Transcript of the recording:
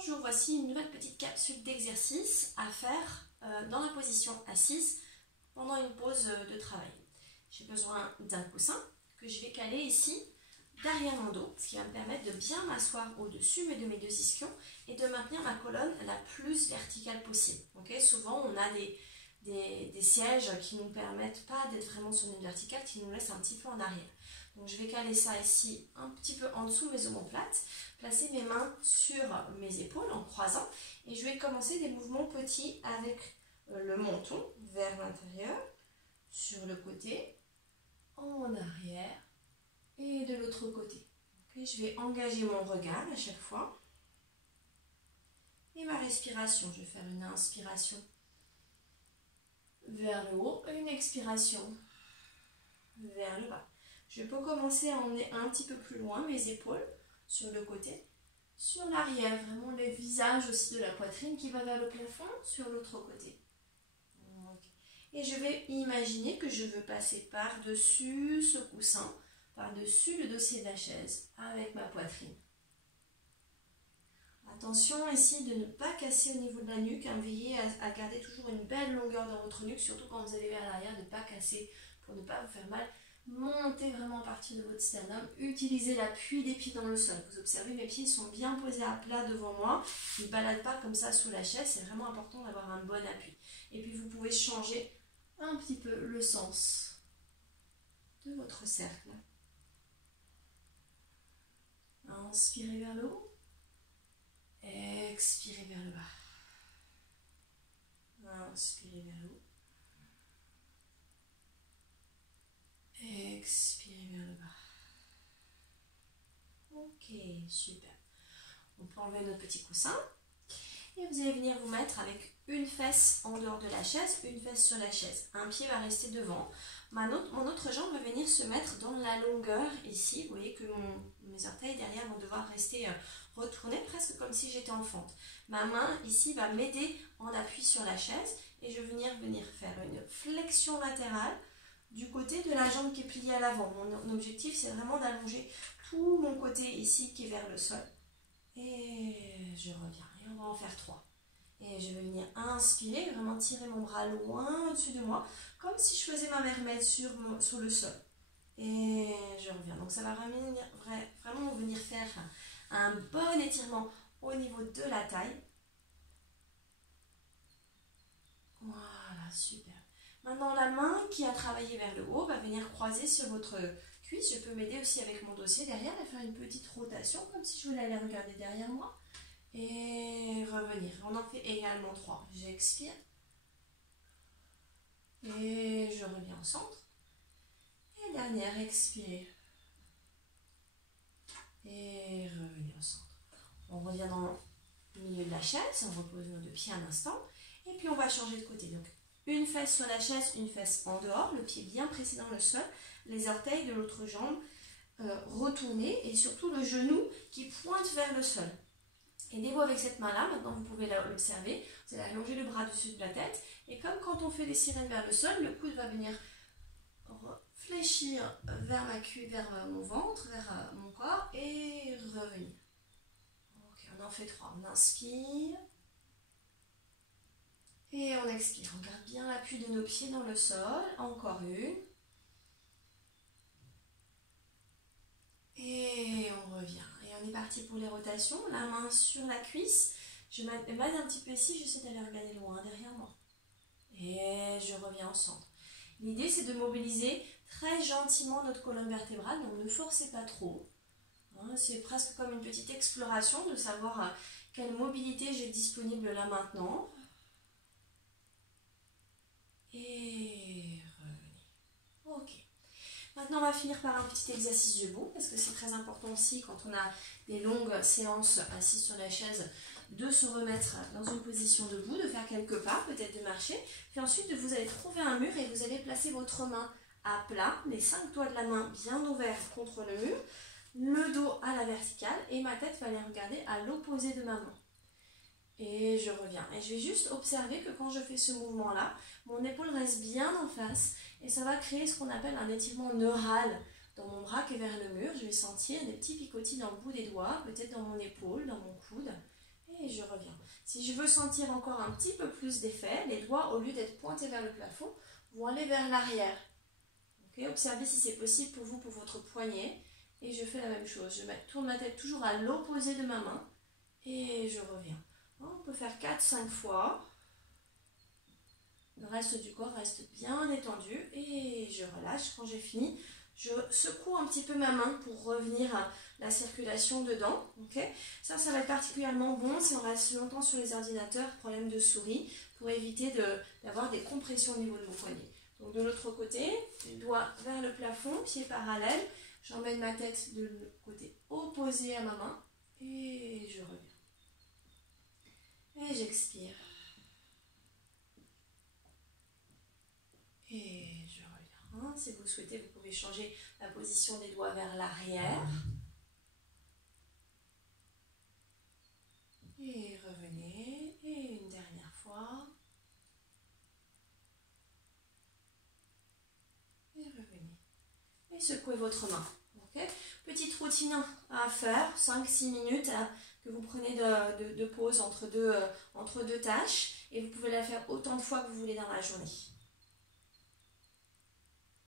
Bonjour, voici une nouvelle petite capsule d'exercice à faire dans la position assise pendant une pause de travail. J'ai besoin d'un coussin que je vais caler ici derrière mon dos, ce qui va me permettre de bien m'asseoir au-dessus de mes deux ischions et de maintenir ma colonne la plus verticale possible. Okay, souvent, on a des sièges qui ne nous permettent pas d'être vraiment sur une verticale, qui nous laissent un petit peu en arrière. Donc je vais caler ça ici un petit peu en dessous de mes omoplates, placer mes mains sur mes épaules en croisant et je vais commencer des mouvements petits avec le menton vers l'intérieur, sur le côté, en arrière et de l'autre côté. Okay, je vais engager mon regard à chaque fois et ma respiration. Je vais faire une inspiration vers le haut et une expiration vers le bas. Je peux commencer à emmener un petit peu plus loin mes épaules sur le côté, sur l'arrière, vraiment le visage aussi de la poitrine qui va vers le plafond sur l'autre côté. Et je vais imaginer que je veux passer par-dessus ce coussin, par-dessus le dossier de la chaise avec ma poitrine. Attention ici de ne pas casser au niveau de la nuque, veillez à garder toujours une belle longueur dans votre nuque, surtout quand vous allez vers l'arrière, de ne pas casser pour ne pas vous faire mal. Montez vraiment à partir de votre sternum, utilisez l'appui des pieds dans le sol. Vous observez, mes pieds sont bien posés à plat devant moi, ils ne baladent pas comme ça sous la chaise, c'est vraiment important d'avoir un bon appui. Et puis vous pouvez changer un petit peu le sens de votre cercle. Inspirez vers le haut, expirez vers le bas. Inspirez vers le haut. Expirez vers le bas. Ok, super. On peut enlever notre petit coussin. Et vous allez venir vous mettre avec une fesse en dehors de la chaise, une fesse sur la chaise. Un pied va rester devant. Mon autre jambe va venir se mettre dans la longueur ici. Vous voyez que mes orteils derrière vont devoir rester retournés, presque comme si j'étais en fente. Ma main ici va m'aider en appui sur la chaise et je vais venir faire une flexion latérale du côté de la jambe qui est pliée à l'avant. Mon objectif, c'est vraiment d'allonger tout mon côté ici qui est vers le sol. Et je reviens. Et on va en faire 3. Et je vais venir inspirer, vraiment tirer mon bras loin au-dessus de moi, comme si je faisais ma mermaid sur le sol. Et je reviens. Donc ça va vraiment venir faire un bon étirement au niveau de la taille. Voilà, super. Maintenant, la main qui a travaillé vers le haut va venir croiser sur votre cuisse. Je peux m'aider aussi avec mon dossier derrière et faire une petite rotation, comme si je voulais aller regarder derrière moi. Et revenir. On en fait également 3. J'expire. Et je reviens au centre. Et dernière, expirez. Et revenir au centre. On revient dans le milieu de la chaise. On repose nos deux pieds un instant. Et puis on va changer de côté. Donc, une fesse sur la chaise, une fesse en dehors, le pied bien pressé dans le sol, les orteils de l'autre jambe retournés et surtout le genou qui pointe vers le sol. Aidez-vous avec cette main-là, maintenant vous pouvez l'observer, vous allez allonger le bras dessus de la tête et comme quand on fait les sirènes vers le sol, le coude va venir fléchir vers ma cuisse, vers mon ventre, vers mon corps et revenir. Ok, on en fait 3, on inspire. Et on expire, on garde bien l'appui de nos pieds dans le sol, encore une. Et on revient. Et on est parti pour les rotations, la main sur la cuisse. Je m'aide un petit peu ici, j'essaie d'aller regarder loin derrière moi. Et je reviens au centre. L'idée c'est de mobiliser très gentiment notre colonne vertébrale, donc ne forcez pas trop. C'est presque comme une petite exploration de savoir quelle mobilité j'ai disponible là maintenant. Et revenir. Ok. Maintenant, on va finir par un petit exercice debout, parce que c'est très important aussi quand on a des longues séances assises sur la chaise, de se remettre dans une position debout, de faire quelques pas, peut-être de marcher. Puis ensuite, vous allez trouver un mur et vous allez placer votre main à plat, les 5 doigts de la main bien ouverts contre le mur, le dos à la verticale et ma tête va aller regarder à l'opposé de ma main. Et je reviens. Et je vais juste observer que quand je fais ce mouvement-là, mon épaule reste bien en face et ça va créer ce qu'on appelle un étirement neural dans mon bras qui est vers le mur. Je vais sentir des petits picotis dans le bout des doigts, peut-être dans mon épaule, dans mon coude. Et je reviens. Si je veux sentir encore un petit peu plus d'effet, les doigts, au lieu d'être pointés vers le plafond, vont aller vers l'arrière. Okay, observez si c'est possible pour vous, pour votre poignet. Et je fais la même chose. Je tourne ma tête toujours à l'opposé de ma main. Et je reviens. On peut faire 4-5 fois. Le reste du corps reste bien détendu. Et je relâche. Quand j'ai fini, je secoue un petit peu ma main pour revenir à la circulation dedans. Okay, ça va être particulièrement bon si on reste longtemps sur les ordinateurs, problème de souris, pour éviter d'avoir des compressions au niveau de vos poignets. Donc de l'autre côté, les doigts vers le plafond, pieds parallèles. J'emmène ma tête de côté opposé à ma main et je reviens. Et j'expire. Et je reviens. Si vous le souhaitez, vous pouvez changer la position des doigts vers l'arrière. Et revenez. Et une dernière fois. Et revenez. Et secouez votre main. Okay, petite routine à faire, 5-6 minutes que vous prenez de pause entre deux tâches. Et vous pouvez la faire autant de fois que vous voulez dans la journée.